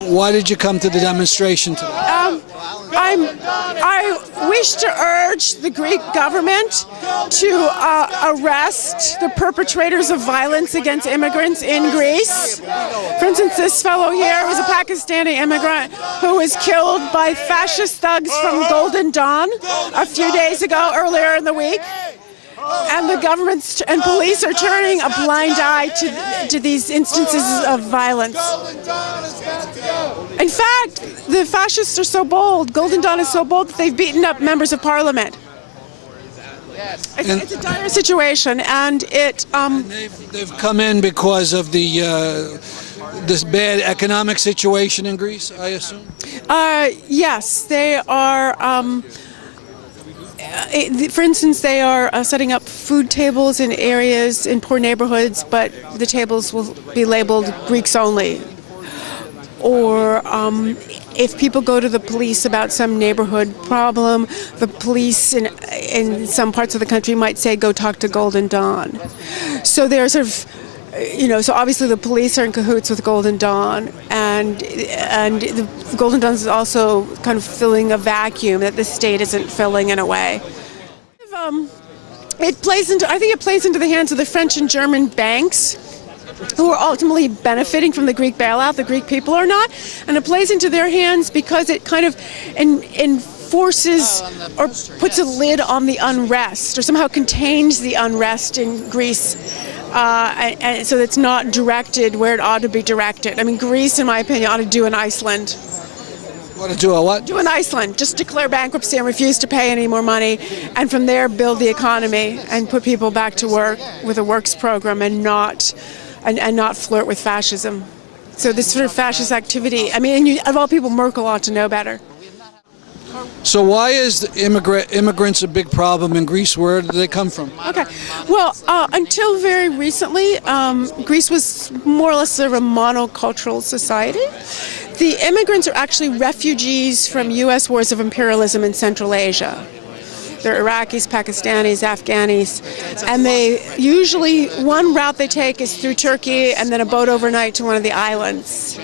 Why did you come to the demonstration today? I wish to urge the Greek government to arrest the perpetrators of violence against immigrants in Greece. For instance, this fellow here was a Pakistani immigrant who was killed by fascist thugs from Golden Dawn a few days ago, earlier in the week. And the government and police are turning a blind eye to these instances of violence. In fact, the fascists are so bold, Golden Dawn is so bold, that they've beaten up members of parliament. It's a dire situation, and they've come in because of this bad economic situation in Greece, I assume? Yes, they are. For instance, they are setting up food tables in areas in poor neighborhoods, but the tables will be labeled Greeks only. Or if people go to the police about some neighborhood problem, the police in some parts of the country might say, go talk to Golden Dawn. So they're sort of, so obviously the police are in cahoots with Golden Dawn, and the Golden Dawn is also kind of filling a vacuum that the state isn't filling in a way. I think it plays into the hands of the French and German banks, who are ultimately benefiting from the Greek bailout. The Greek people are not, and it plays into their hands because it kind of enforces or puts a lid on the unrest, or somehow contains the unrest in Greece. And so it's not directed where it ought to be directed. I mean, Greece, in my opinion, ought to do an Iceland. Want to do a what? Do an Iceland. Just declare bankruptcy and refuse to pay any more money, and from there build the economy and put people back to work with a works program, and not flirt with fascism. So this sort of fascist activity, I mean, of all people, Merkel ought to know better. So why is immigrants a big problem in Greece? Where do they come from? Okay, well, until very recently, Greece was more or less sort of a monocultural society. The immigrants are actually refugees from U.S. wars of imperialism in Central Asia. They're Iraqis, Pakistanis, Afghanis, and they usually, one route they take is through Turkey and then a boat overnight to one of the islands.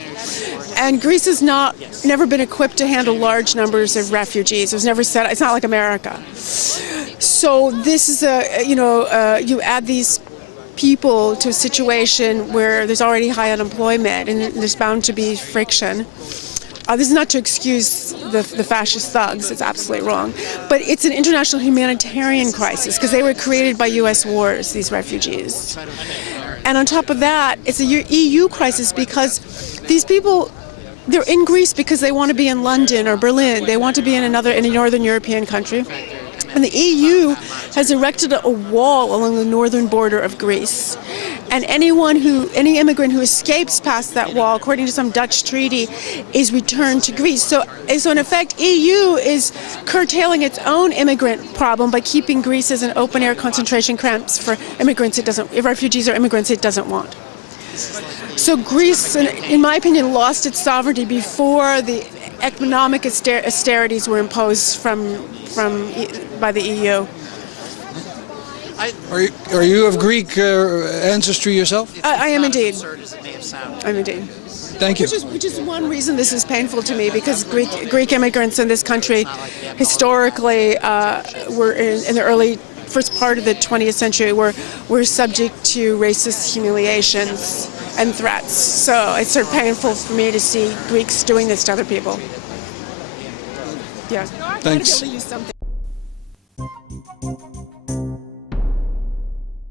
And Greece has never been equipped to handle large numbers of refugees. It was never set. It's not like America. So this is you add these people to a situation where there's already high unemployment and there's bound to be friction. This is not to excuse the fascist thugs, it's absolutely wrong. But it's an international humanitarian crisis because they were created by U.S. wars, these refugees. And on top of that, it's a EU crisis because these people, they're in Greece because they want to be in London or Berlin. They want to be in a northern European country. And the EU has erected a wall along the northern border of Greece. And any immigrant who escapes past that wall, according to some Dutch treaty, is returned to Greece. So in effect, EU is curtailing its own immigrant problem by keeping Greece as an open-air concentration camps for immigrants if refugees or immigrants it doesn't want. So Greece, in my opinion, lost its sovereignty before the economic austerities were imposed by the EU. Are you of Greek ancestry yourself? I am indeed. I'm indeed. Thank you. Which is one reason this is painful to me, because Greek immigrants in this country historically were in the first part of the 20th century were subject to racist humiliations and threats. So it's sort of painful for me to see Greeks doing this to other people. Yeah. Thanks. I'm gonna use something.